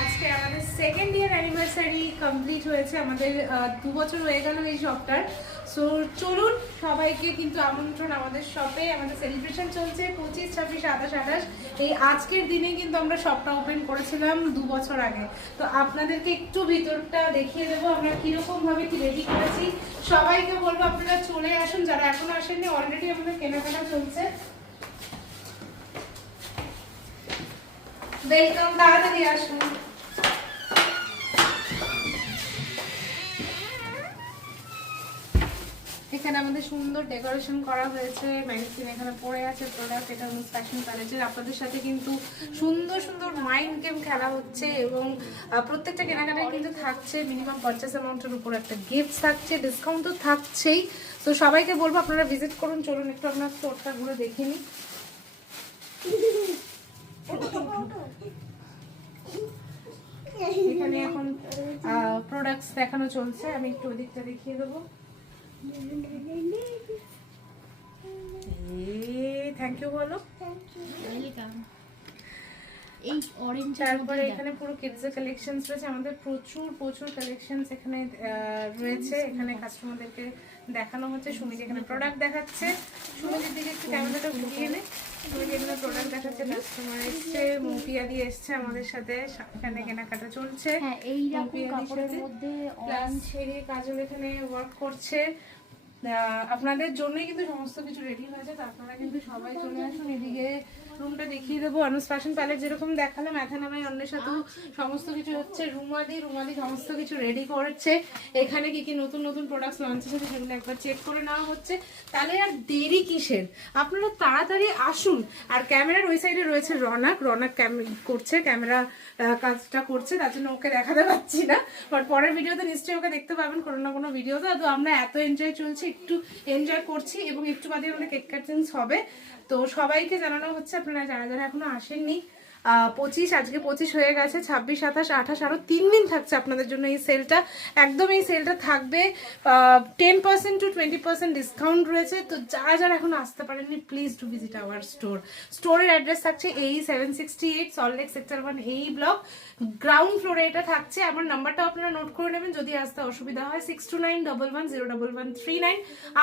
আজকে আমাদের second year anniversary complete হয়েছে, আমাদের 2 বছর হয়ে গেল এই শপটার। সো চলুন সবাইকে কিন্তু আমন্ত্রণ আমাদের শপে। আমাদের সেলিব্রেশন চলছে 25, 26, 27, 28 এই আজকের দিনে কিন্তু আমরা শপটা ওপেন করেছিলাম 2 বছর আগে। তো আপনাদেরকে একটু ভিতরটা দেখিয়ে দেবো আমরা কিরকম ভাবে কি রেডি করেছি। সবাইকে বলবো আপনারা চলে আসুন, যারা এখনো আসেননি। অলরেডি আমাদের কেনাকাটা চলছে। ওয়েলকাম, তাড়াতাড়ি আসুন। এখানে আমাদের সুন্দর ডেকোরেশন করা হয়েছে, ম্যাগাজিন এখানে পড়ে আছে প্রোডাক্ট। এটা হচ্ছে ফ্যাশন প্যালেজের। আপনাদের সাথে কিন্তু সুন্দর সুন্দর মাইন্ড গেম খেলা হচ্ছে এবং প্রত্যেকটা কেনাকাটায় কিন্তু থাকছে মিনিমাম 50 অ্যামাউন্টের উপর একটা গিফট থাকছে, ডিসকাউন্ট তো থাকছেই। তো সবাইকে বলবো আপনারা ভিজিট করুন। চলুন একটু আপনার স্টোরটা ঘুরে দেখে নিই। এখানে এখন প্রোডাক্টস দেখানো চলছে, আমি একটু ওদিকটা দেখিয়ে দেবো। থ্যাংক ইউ বলো। এই অরেঞ্জ, তারপরে এখানে পুরো কিডস এর কালেকশনস রয়েছে। আমাদের প্রচুর প্রচুর কালেকশনস এখানে রয়েছে। এখানে কাস্টমারদেরকে দেখানো হচ্ছে। সুমিত এখানে প্রোডাক্ট দেখাচ্ছে। সুমিতের দিকে একটু ক্যামেরাটা ঘুরিয়ে নে। সুমিত এখানে প্রোডাক্ট দেখাচ্ছে। কাস্টমার এসছে, মুপিয়া দিয়ে এসছে আমাদের সাথে। এখানে কেনাকাটা চলছে। হ্যাঁ এই রকম কাপড়ের মধ্যে প্লাস ছেড়ে কাজল এখানে ওয়ার্ক করছে। আপনাদের জন্যই কিন্তু সমস্ত কিছু রেডি হয়েছে। তো আপনারা কিন্তু সবাই চলে আসুন। এদিকে রুমটা দেখিয়ে দেবো। অনুজ ফ্যাশন প্যালেস যেরকম দেখালাম, এখানে অন্যের সাথেও সমস্ত কিছু হচ্ছে। রুমাদি সমস্ত কিছু রেডি করছে। এখানে কি কি নতুন নতুন প্রোডাক্টস লঞ্চ হচ্ছে সেগুলো একবার চেক করে নেওয়া হচ্ছে। তাহলে আর দেরি কিসের, আপনারা তাড়াতাড়ি আসুন। আর ক্যামেরার ওই সাইডে রয়েছে রনক করছে, ক্যামেরা কাজটা করছে, তার জন্য ওকে দেখাতে পাচ্ছি না। বাট পরের ভিডিওতে নিশ্চয়ই ওকে দেখতে পাবেন কোনো না কোনো ভিডিওতে। তো আমরা এত এনজয় চলছি, একটু এনজয় করছি এবং একটু বাদে আমাদের কেক কাটিংস হবে। তো সবাইকে জানানো হচ্ছে আপনারা যারা যারা এখনো আসেননি, 25 আজকে 25 হয়ে গেছে, 26, 27, 28 আরো 3 দিন থাকছে আপনাদের জন্য এই সেলটা। একদম এই সেলটা থাকবে। 10% to 20% ডিসকাউন্ট রয়েছে। তো যারা যারা এখন আসতে পারেননি, please do visit our store. স্টোরের অ্যাড্রেস থাকছে এই 768 সল্টলেক সেক্টর 1 এই ব্লক, গ্রাউন্ড ফ্লোরে এটা থাকছে। আমার নাম্বারটাও আপনারা নোট করে নেবেন যদি আসতে অসুবিধা হয়। 6291101139।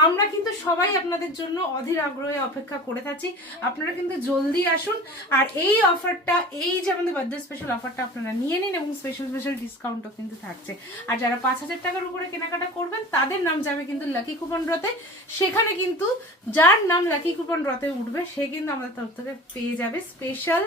আমরা কিন্তু সবাই আপনাদের জন্য অধীর আগ্রহে অপেক্ষা করে থাকি। আপনারা কিন্তু জলদি আসুন। আর এই অফারটা, এই যে আমাদের বার্থডে স্পেশাল অফারটা আপনারা নিয়ে নিন এবং স্পেশাল স্পেশাল ডিসকাউন্টও কিন্তু থাকছে। আর যারা 5000 টাকার উপরে কেনাকাটা করবেন তাদের নাম যাবে কিন্তু লাকি কুপন ড্রতে। সেখানে কিন্তু যার নাম লাকি কুপন ড্রতে উঠবে সে কিন্তু আমাদের তরফ থেকে পেয়ে যাবে স্পেশাল